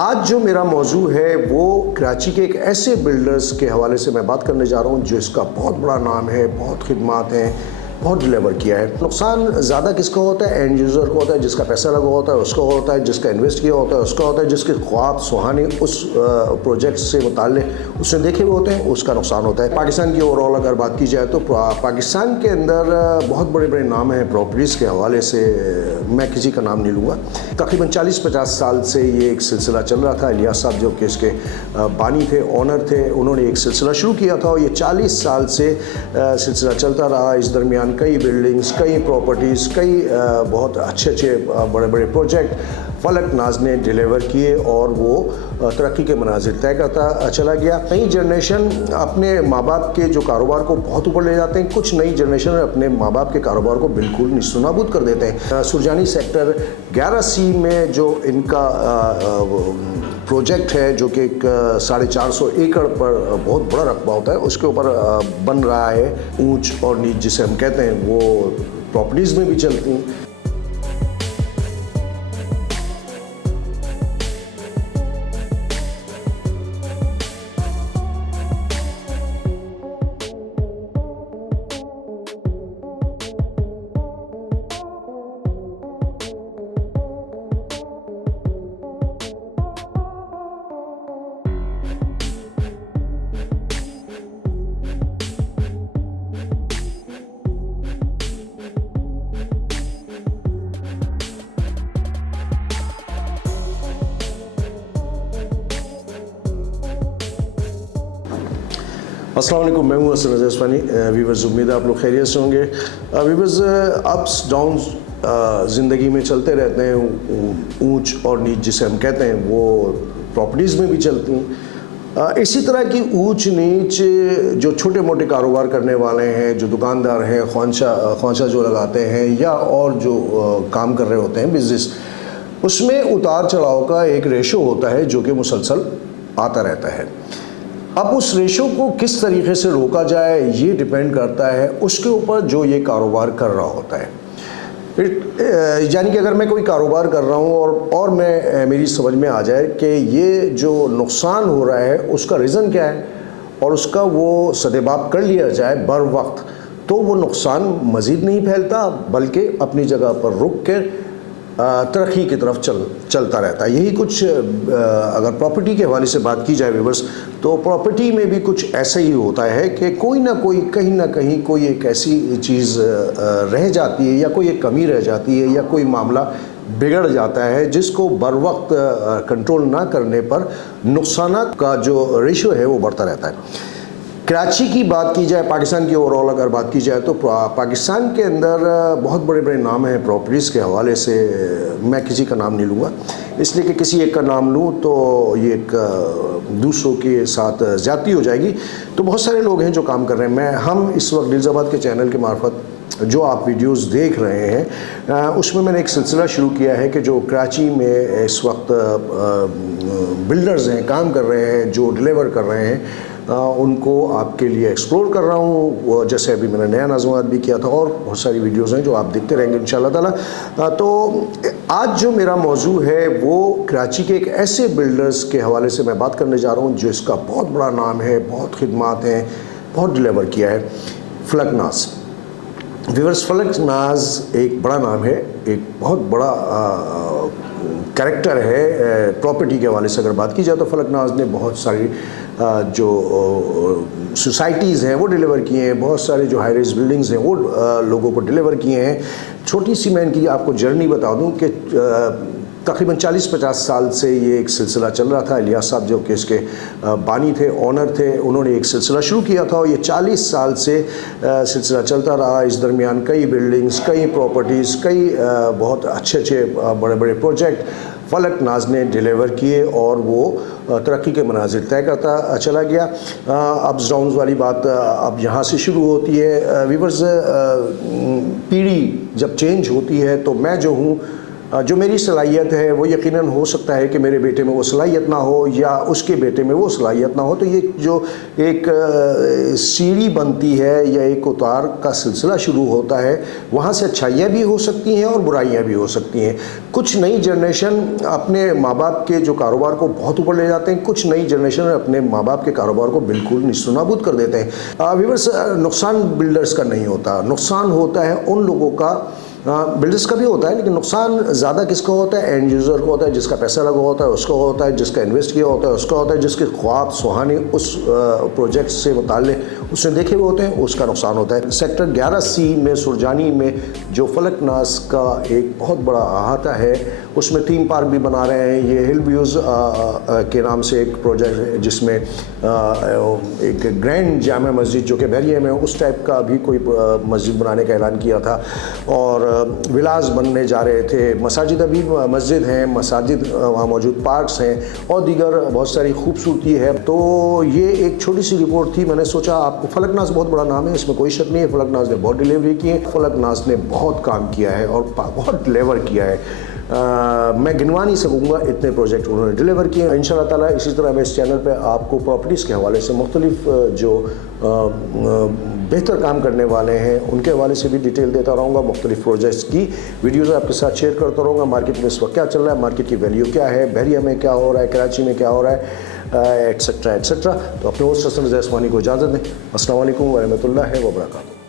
आज जो मेरा मौजू है वो कराची के एक ऐसे बिल्डर्स के हवाले से मैं बात करने जा रहा हूँ जिसका बहुत बड़ा नाम है, बहुत खिदमात हैं, बहुत डिलीवर किया है। नुकसान ज़्यादा किसका होता है? एंड यूज़र को होता है, जिसका पैसा लगा होता है उसका होता है, जिसका इन्वेस्ट किया होता है उसका होता है, जिसके ख्वाब सुहाने उस प्रोजेक्ट से मुताल्लिक़ उसने देखे हुए होते हैं उसका नुकसान होता है। पाकिस्तान की ओवरऑल अगर बात की जाए तो पाकिस्तान के अंदर बहुत बड़े बड़े नाम हैं प्रॉपर्टीज़ के हवाले से, मैं किसी का नाम नहीं लूँगा। तकरीबन 40-50 साल से ये एक सिलसिला चल रहा था। इलियास साहब जो कि इसके बानी थे, ऑनर थे, उन्होंने एक सिलसिला शुरू किया था और ये 40 साल से सिलसिला चलता रहा। इस दरमियान कई बिल्डिंग्स, कई प्रॉपर्टीज़, कई बहुत अच्छे बड़े बड़े प्रोजेक्ट फलक नाज ने डिलीवर किए और वो तरक्की के मनाजिर तय करता चला गया। नई जनरेशन अपने माँ बाप के जो कारोबार को बहुत ऊपर ले जाते हैं, कुछ नई जनरेशन अपने माँ बाप के कारोबार को बिल्कुल निस्तनाबूद कर देते हैं। सुरजानी सेक्टर 11C में जो इनका प्रोजेक्ट है जो कि 450 एकड़ पर बहुत बड़ा रकबा होता है, उसके ऊपर बन रहा है ऊंच और नीच जिसे हम कहते हैं, वो प्रॉपर्टीज़ में भी चलती हैं। अस्सलाम वालेकुम, मैं हूँ हसन रज़ा। वीवर्स, उम्मीद है आप लोग खैरियत से होंगे। वीवर्स, अप्स डाउन्स ज़िंदगी में चलते रहते हैं, ऊंच और नीच जिसे हम कहते हैं वो प्रॉपर्टीज़ में भी चलती हैं। इसी तरह की ऊंच नीच जो छोटे मोटे कारोबार करने वाले हैं, जो दुकानदार हैं, ख्वांचा जो लगाते हैं या और जो काम कर रहे होते हैं बिज़नेस, उसमें उतार चढ़ाव का एक रेशो होता है जो कि मुसलसल आता रहता है। अब उस रेशो को किस तरीके से रोका जाए ये डिपेंड करता है उसके ऊपर जो ये कारोबार कर रहा होता है। यानी कि अगर मैं कोई कारोबार कर रहा हूँ और मैं मेरी समझ में आ जाए कि ये जो नुकसान हो रहा है उसका रीज़न क्या है और उसका वो सदेबाप कर लिया जाए बर वक्त, तो वो नुकसान मज़ीद नहीं फैलता बल्कि अपनी जगह पर रुक कर तरक्की की तरफ चलता रहता है। यही कुछ अगर प्रॉपर्टी के हवाले से बात की जाए व्यूअर्स, तो प्रॉपर्टी में भी कुछ ऐसा ही होता है कि कोई ना कोई कहीं ना कहीं कोई एक ऐसी चीज़ रह जाती है या कोई एक कमी रह जाती है या कोई मामला बिगड़ जाता है जिसको बर वक्त कंट्रोल ना करने पर नुकसानात का जो रेशो है वो बढ़ता रहता है। कराची की बात की जाए, पाकिस्तान की ओवरऑल अगर बात की जाए तो पाकिस्तान के अंदर बहुत बड़े बड़े नाम हैं प्रॉपर्टीज़ के हवाले से, मैं किसी का नाम नहीं लूँगा इसलिए कि किसी एक का नाम लूँ तो ये एक दूसरों के साथ ज़्यादती हो जाएगी। तो बहुत सारे लोग हैं जो काम कर रहे हैं। हम इस वक्त दिलजाबाद के चैनल के मार्फत जो आप वीडियोस देख रहे हैं उसमें मैंने एक सिलसिला शुरू किया है कि जो कराची में इस वक्त बिल्डर्स हैं, काम कर रहे हैं, जो डिलीवर कर रहे हैं, उनको आपके लिए एक्सप्लोर कर रहा हूँ। जैसे अभी मैंने नया नाज़मात भी किया था और बहुत सारी वीडियोज़ हैं जो आप देखते रहेंगे इंशाअल्लाह ताला। तो आज जो मेरा मौजू है वो कराची के एक ऐसे बिल्डर्स के हवाले से मैं बात करने जा रहा हूँ जिसका बहुत बड़ा नाम है, बहुत खिदमात हैं, बहुत डिलीवर किया है, फलक नाज। व्यूअर्स, फलक नाज एक बड़ा नाम है, एक बहुत बड़ा कैरेक्टर है प्रॉपर्टी के हवाले से अगर बात की जाए तो फलक नाज ने बहुत सारी जो सोसाइटीज़ हैं वो डिलीवर किए हैं, बहुत सारे जो हाई राइज बिल्डिंग्स हैं वो लोगों को डिलीवर किए हैं। छोटी सी मैं इनकी आपको जर्नी बता दूं कि तकरीबन 40-50 साल से ये एक सिलसिला चल रहा था। इलियास साहब जो कि इसके बानी थे, ऑनर थे, उन्होंने एक सिलसिला शुरू किया था और ये 40 साल से सिलसिला चलता रहा। इस दरमियान कई बिल्डिंग्स, कई प्रॉपर्टीज़, कई बहुत अच्छे बड़े बड़े प्रोजेक्ट फलक नाज ने डिलीवर किए और वो तरक्की के मनाजिर तय करता चला गया। अप्स डाउन्स वाली बात अब यहाँ से शुरू होती है। व्यूअर्स, पीढ़ी जब चेंज होती है तो मैं जो हूँ जो मेरी सलाहियत है वो यकीनन हो सकता है कि मेरे बेटे में वो सलाहियत ना हो या उसके बेटे में वो सलाहियत ना हो। तो ये जो एक सीढ़ी बनती है या एक उतार का सिलसिला शुरू होता है, वहाँ से अच्छाइयाँ भी हो सकती हैं और बुराइयाँ भी हो सकती हैं। कुछ नई जनरेशन अपने माँ बाप के जो कारोबार को बहुत ऊपर ले जाते हैं, कुछ नई जनरेशन अपने माँ बाप के कारोबार को बिल्कुल निस्तनाबूद कर देते हैं। व्यूअर्स, नुकसान बिल्डर्स का नहीं होता, नुकसान होता है उन लोगों का, बिल्डर्स का भी होता है, लेकिन नुकसान ज़्यादा किसका होता है? एंड यूज़र को होता है, जिसका पैसा लगा होता है उसका होता है, जिसका इन्वेस्ट किया होता है उसका होता है, जिसके ख्वाब सुहाने उस प्रोजेक्ट से मुताल्लिक़ उसने देखे हुए होते हैं, उसका नुकसान होता है। सेक्टर 11C में सुरजानी में जो फलकनाज का एक बहुत बड़ा अहाता है, उसमें थीम पार्क भी बना रहे हैं। ये हिल व्यूज़ के नाम से एक प्रोजेक्ट है जिसमें एक ग्रैंड जामा मस्जिद जो कि बहरिया में उस टाइप का भी कोई मस्जिद बनाने का ऐलान किया था, और विलास बनने जा रहे थे। मसाजिद अभी मस्जिद हैं, मसाजिद वहाँ मौजूद पार्क्स हैं और दीगर बहुत सारी खूबसूरती है। तो ये एक छोटी सी रिपोर्ट थी, मैंने सोचा आपको। फलकनाज बहुत बड़ा नाम है, इसमें कोई शक नहीं है। फलकनाज ने बहुत डिलीवरी की है, फलकनाज ने बहुत काम किया है और बहुत डिलीवर किया है। मैं गिनवा नहीं सकूँगा इतने प्रोजेक्ट उन्होंने डिलीवर किए। इंशाअल्लाह ताला इसी तरह मैं इस चैनल पे आपको प्रॉपर्टीज़ के हवाले से मुख्तलिफ जो बेहतर काम करने वाले हैं उनके हवाले से भी डिटेल देता रहूँगा। मुख्तलिफ प्रोजेक्ट्स की वीडियोज़ आपके साथ शेयर करता रहूँगा। मार्केट में इस वक्त क्या चल रहा है, मार्केट की वैल्यू क्या है, बहरिया में क्या हो रहा है, कराची में क्या हो रहा है, एट्सेट्रा एट्सेट्रा। तो अपने होस्ट हसन रज़ा उस्मानी को इजाज़त दें। अस्सलाम वालेकुम व रहमतुल्लाहि व बरकातहू।